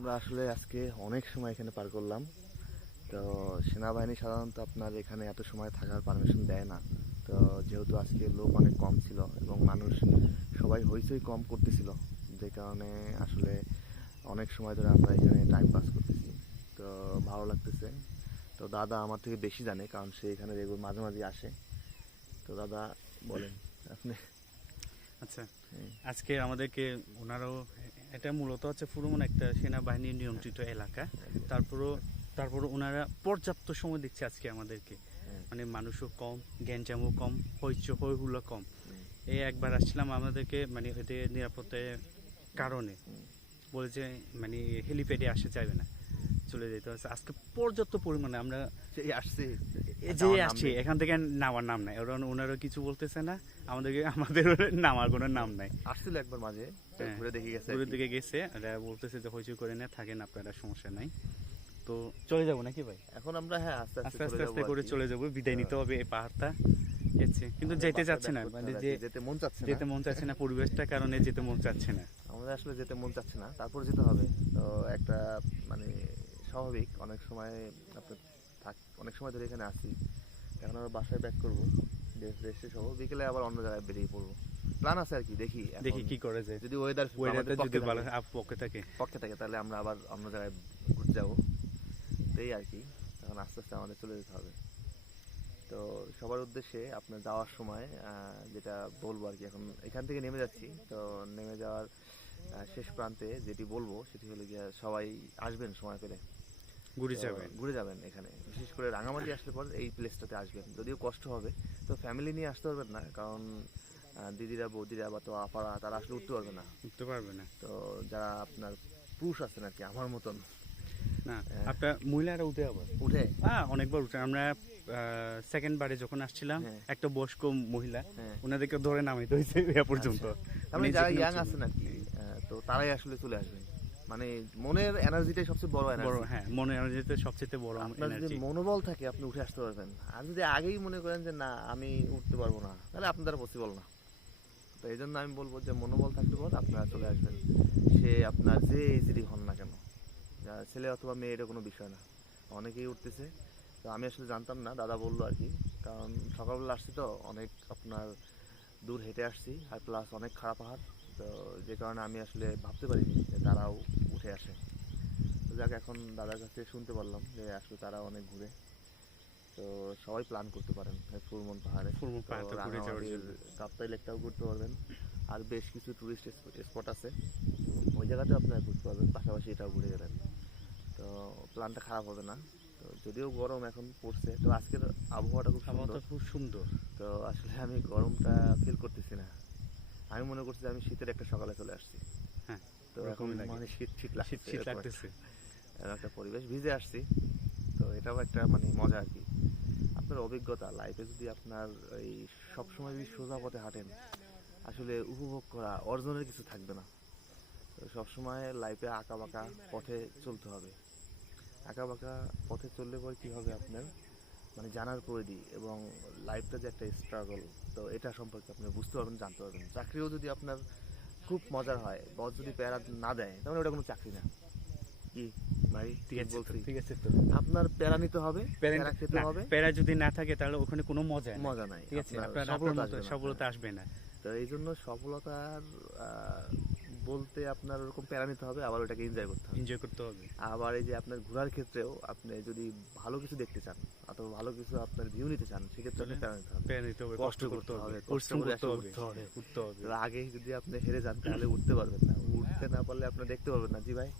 আমরা আসলে আজকে অনেক সময় এখানে পার করলাম। তো সেনাবাহিনী সাধারণত আপনার এখানে এত সময় থাকার পারমিশন দেয় না। তো যেহেতু আজকে লোক অনেক কম ছিল এবং মানুষ সবাই হইচই কম করতেছিল, যে কারণে আসলে অনেক সময় ধরে আমরা এখানে টাইম পাস করতেছি। তো ভালো লাগতেছে। তো দাদা আমার থেকে বেশি জানে, কারণ সে এখানে রেগুলার মাঝে মাঝে আসে। তো দাদা বলেন, আপনি আচ্ছা। আজকে আমাদেরকে ওনারাও এটা মূলত হচ্ছে ফুরমন একটা সেনাবাহিনীর নিয়ন্ত্রিত এলাকা। তারপরও তারপরও ওনারা পর্যাপ্ত সময় দিচ্ছে আজকে আমাদেরকে। মানে মানুষও কম গ্যাঞ্জামও কম হইচ হই হুল্লা কম। এই একবার আসছিলাম আমাদেরকে মানে হয়তো নিরাপত্তার কারণে। বলেছে মানে হেলিপ্যাডে আসা যাবে না। চলে যেতে হচ্ছে। আজকে পর্যাপ্ত পরিমাণে আমরা আসছে। যে আসছি এখান থেকে নামার নাম নাই। ওরা ওনারা কিছু বলতেছে না। আমাদেরকে আমাদের নামার কোনো নাম নাই। আসছিল একবার মাঝে হ্যাঁ। ঘুরে দেখে গেছে কি। দিকে গেছে। এরা বলতেছে যে হইচই করে না থাকেন আপনারা সমস্যা নাই। তো চলে যাব নাকি ভাই? এখন আমরা হ্যাঁ আস্তে আস্তে আস্তে আস্তে করে চলে যাব বিদায় নিতে হবে এই পাহাড়টা। গেছে। কিন্তু যেতে চাচ্ছে না। মানে যে যেতে মন চাচ্ছে যেতে মন চাচ্ছে না পরিবেশটার কারণে যেতে মন চাচ্ছে না। আমাদের আসলে যেতে মন চাচ্ছে না। তারপর যেতে হবে। তো একটা মানে স্বাভাবিক অনেক সময় আপনার থাক অনেক সময় ধরে এখানে আসি। এখন আমরা বাসায় ব্যাক করব রেস্টে সহ বিকেলে আবার অন্য জায়গায় বেরিয়ে পড়ব। প্ল্যান আছে আর কি দেখি এখন। দেখি কি করে যায়। যদি ওয়েদার ওয়েদারটা যদি ভালো পক্ষে থাকে। পক্ষে থাকে তাহলে আমরা আবার অন্য জায়গায় ঘুরতে যাব। এই আর কি তখন আস্তে আস্তে আমাদের চলে যেতে হবে। তো সবার উদ্দেশ্যে আপনার যাওয়ার সময় আহ, যেটা বলব আর কি এখন এখান থেকে নেমে যাচ্ছি। তো নেমে যাওয়ার শেষ প্রান্তে যেটি বলব সেটি হলো গিয়ে সবাই আসবেন সময় পেলে। ঘুরে তো যাবে ঘুরে যাবেন এখানে। বিশেষ করে রাঙামাটি আসলে পর এই প্লেসটাতে আসবেন। যদিও কষ্ট হবে তো ফ্যামিলি নিয়ে আসতে পারবেন না কারণ দিদিরা বৌদিরা বা তো আপারা তারা আসলে উঠতে পারবে না। উঠতে পারবে না। তো যারা আপনার পুরুষ আছেন আর কি আমার মতন। না হ্যাঁ। আপনার মহিলারা উঠে আবার? উঠে? হ্যাঁ অনেকবার উঠে। আমরা সেকেন্ড বারে যখন আসছিলাম হ্যাঁ। একটা বয়স্ক মহিলা হ্যাঁ। ওনাদেরকে ধরে নামাইতে হয়েছে এ পর্যন্ত। তার মানে যারা ইয়াং আছেন আর কি তো তারাই আসলে চলে আসবেন। মানে মনের এনার্জিটাই সবচেয়ে বড় এনার্জি হ্যাঁ মনে এনার্জিতে সবচেয়ে বড় আপনার যদি মনোবল থাকে আপনি উঠে আসতে পারবেন। আর যদি আগেই মনে করেন যে না আমি উঠতে পারব না তাহলে আপনার দ্বারা পসিবল না। তো এই জন্য আমি বলব যে মনোবল থাকলে পর আপনারা চলে আসবেন। সে আপনার যে এজেরই হন না কেন। ছেলে অথবা মেয়ে এটা কোনো বিষয় না। অনেকেই উঠতেছে। তো আমি আসলে জানতাম না দাদা বলল আর কি। কারণ সকালবেলা আসছি তো অনেক আপনার দূর হেঁটে আসছি। আর প্লাস অনেক খারাপ পাহাড় তো যে কারণে আমি আসলে ভাবতে পারিনি যে তারাও উঠে আসে। তো যাক এখন দাদার কাছে শুনতে পারলাম যে আসলে তারা অনেক ঘুরে। তো সবাই প্ল্যান করতে পারেন ফুলমন পাহাড়ে। ফুলমন। কাপ্তাই লেকটাও ঘুরতে পারবেন। আর বেশ কিছু টুরিস্ট স্পট আছে। ওই জায়গাতেও আপনারা ঘুরতে পারবেন পাশাপাশি এটাও ঘুরে গেলেন। তো প্ল্যানটা খারাপ হবে না। তো যদিও গরম এখন পড়ছে তো আজকের আবহাওয়াটা খুব সুন্দর। আবহাওয়াটা খুব সুন্দর। তো আসলে আমি গরমটা ফিল করতেছি না। আমি মনে করছি আমি শীতের একটা সকালে চলে আসছি। হ্যাঁ, তো এখন মানে শীত শীত শীত শীত লাগতেছে। একটা পরিবেশ ভিজে আসছি। তো এটাও একটা মানে মজা আর কি। আপনার অভিজ্ঞতা লাইফে যদি আপনার এই সবসময় যদি সোজা পথে হাঁটেন আসলে উপভোগ করা অর্জনের কিছু থাকবে না। তো সবসময় লাইফে আঁকা বাঁকা পথে চলতে হবে। আঁকা বাঁকা পথে চললে পর কি হবে আপনার? মানে জানার পরিধি এবং লাইফটা যে একটা স্ট্রাগল তো এটা সম্পর্কে আপনি বুঝতে পারবেন জানতে পারবেন। চাকরিও যদি আপনার খুব মজার হয় বস যদি প্যারা না দেয় তাহলে ওটা কোনো চাকরি না। কি? ভাই ঠিক আছে ঠিক আছে তো। আপনার প্যারা নিতে হবে প্যারা খেতে হবে। প্যারা যদি না থাকে তাহলে ওখানে কোনো মজা নেই। মজা নাই। ঠিক আছে আপনার সফলতা আসবে না। সফলতা আসবে না। তো এই জন্য সফলতার বলতে আপনার ওরকম প্যারা নিতে হবে আবার ওটাকে এনজয় করতে হবে। এনজয় করতে হবে। আবার এই যে আপনার ঘোরার ক্ষেত্রেও আপনি যদি ভালো কিছু দেখতে চান অথবা ভালো কিছু আপনার ভিউ নিতে চান সেক্ষেত্রে আপনি প্যারা নিতে হবে। প্যারা নিতে হবে কষ্ট করতে হবে পরিশ্রম করতে হবে উঠতে হবে। উঠতে হবে। আগে যদি আপনি হেরে যান তাহলে উঠতে পারবেন না। উঠতে না পারলে আপনি দেখতে পারবেন না। জি ভাই।